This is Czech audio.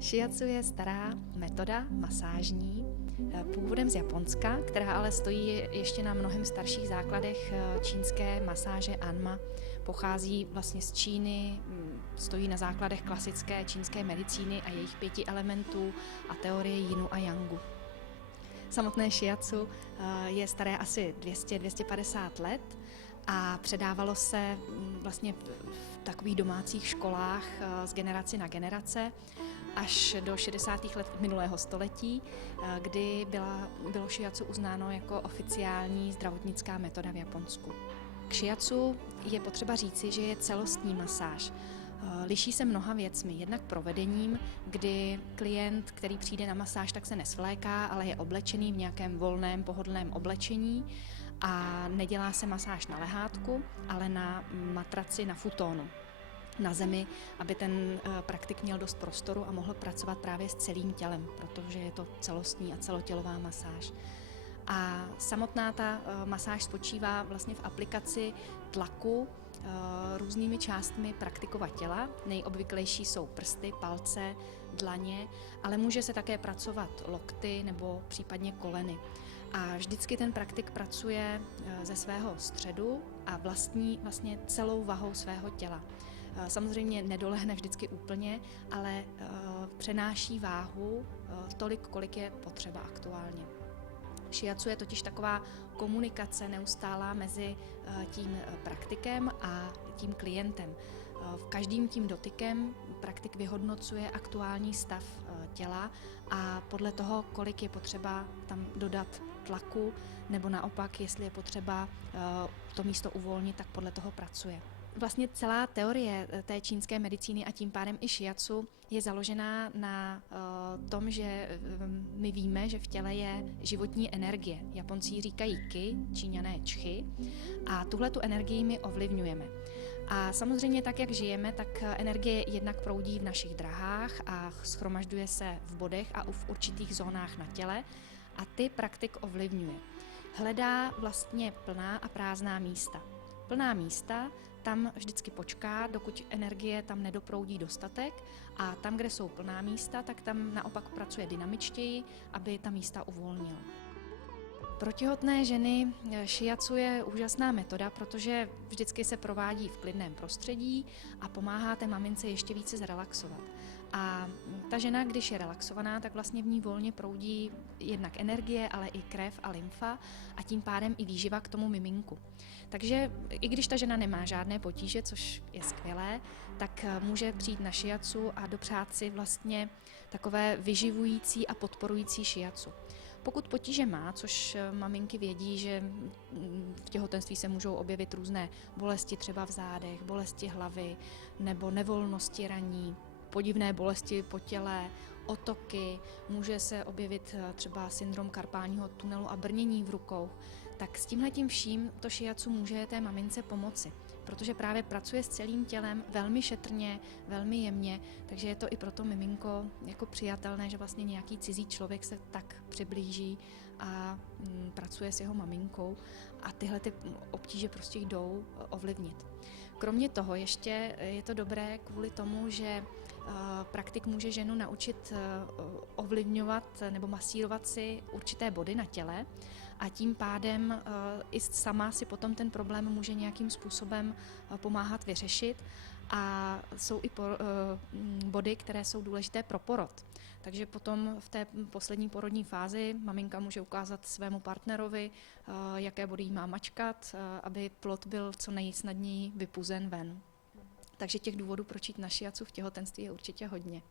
Shiatsu je stará metoda masážní, původem z Japonska, která ale stojí ještě na mnohem starších základech čínské masáže Anma. Pochází vlastně z Číny, stojí na základech klasické čínské medicíny a jejich 5 elementů a teorie Yinu a Yangu. Samotné shiatsu je staré asi 200-250 let a předávalo se vlastně v takových domácích školách z generace na generace až do 60. let minulého století, kdy bylo shiatsu uznáno jako oficiální zdravotnická metoda v Japonsku. K shiatsu je potřeba říci, že je celostní masáž. Liší se mnoha věcmi, jednak provedením, kdy klient, který přijde na masáž, tak se nesvléká, ale je oblečený v nějakém volném, pohodlném oblečení a nedělá se masáž na lehátku, ale na matraci, na futónu, na zemi, aby ten praktik měl dost prostoru a mohl pracovat právě s celým tělem, protože je to celostní a celotělová masáž. A samotná ta masáž spočívá vlastně v aplikaci tlaku různými částmi praktikova těla. Nejobvyklejší jsou prsty, palce, dlaně, ale může se také pracovat lokty nebo případně koleny. A vždycky ten praktik pracuje ze svého středu a vlastní vlastně celou vahou svého těla. Samozřejmě nedolehne vždycky úplně, ale přenáší váhu tolik, kolik je potřeba aktuálně. Shiatsu je totiž taková komunikace neustálá mezi tím praktikem a tím klientem. V každým tím dotykem praktik vyhodnocuje aktuální stav těla a podle toho, kolik je potřeba tam dodat tlaku, nebo naopak, jestli je potřeba to místo uvolnit, tak podle toho pracuje. Vlastně celá teorie té čínské medicíny a tím pádem i shiatsu je založená na tom, že my víme, že v těle je životní energie. Japonci říkají ki, Číňané čchy, a tuhletu energii my ovlivňujeme. A samozřejmě tak, jak žijeme, tak energie jednak proudí v našich drahách a shromažďuje se v bodech a v určitých zónách na těle a ty praktik ovlivňuje. Hledá vlastně plná a prázdná místa. Plná místa tam vždycky počká, dokud energie tam nedoproudí dostatek, a tam, kde jsou plná místa, tak tam naopak pracuje dynamičtěji, aby ta místa uvolnil. Pro těhotné ženy shiatsu je úžasná metoda, protože vždycky se provádí v klidném prostředí a pomáhá té mamince ještě více zrelaxovat. A ta žena, když je relaxovaná, tak vlastně v ní volně proudí jednak energie, ale i krev a lymfa a tím pádem i výživa k tomu miminku. Takže i když ta žena nemá žádné potíže, což je skvělé, tak může přijít na shiatsu a dopřát si vlastně takové vyživující a podporující shiatsu. Pokud potíže má, což maminky vědí, že v těhotenství se můžou objevit různé bolesti třeba v zádech, bolesti hlavy nebo nevolnosti ranní, podivné bolesti po těle, otoky, může se objevit třeba syndrom karpálního tunelu a brnění v rukou, tak s tímhletím vším to shiatsu může té mamince pomoci, protože právě pracuje s celým tělem velmi šetrně, velmi jemně, takže je to i pro to miminko jako přijatelné, že vlastně nějaký cizí člověk se tak přiblíží a pracuje s jeho maminkou a tyhle ty obtíže prostě jdou ovlivnit. Kromě toho ještě je to dobré kvůli tomu, že praktik může ženu naučit ovlivňovat nebo masírovat si určité body na těle a tím pádem i sama si potom ten problém může nějakým způsobem pomáhat vyřešit. A jsou i body, které jsou důležité pro porod. Takže potom v té poslední porodní fázi maminka může ukázat svému partnerovi, jaké body jí má mačkat, aby plod byl co nejsnadněji vypuzen ven. Takže těch důvodů, proč jít na shiatsu v těhotenství, je určitě hodně.